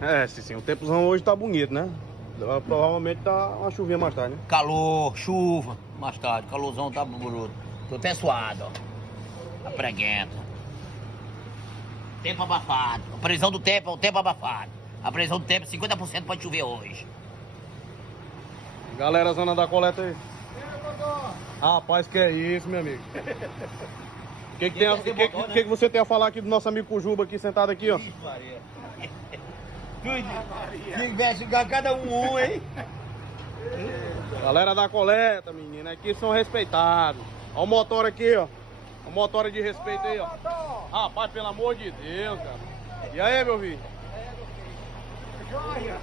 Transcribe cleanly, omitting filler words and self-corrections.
É, sim. O tempozão hoje tá bonito, né? Provavelmente tá uma chuvinha mais tarde, né? Calor, chuva, mais tarde. Calorzão tá bruto. Tô até suado, ó. Tá preguento. Tempo abafado. A previsão do tempo é o tempo abafado. A previsão do tempo, 50% pode chover hoje. Galera, zona da coleta aí. Rapaz, que é isso, meu amigo? O que você tem a falar aqui do nosso amigo Cujuba aqui, sentado aqui, ó? Ixi, Maria. Que investe cada um, hein? Galera da coleta, menina, aqui são respeitados. Olha o motor aqui, ó. O motor de respeito aí, ó. Rapaz, pelo amor de Deus, cara. E aí, meu filho? Joia!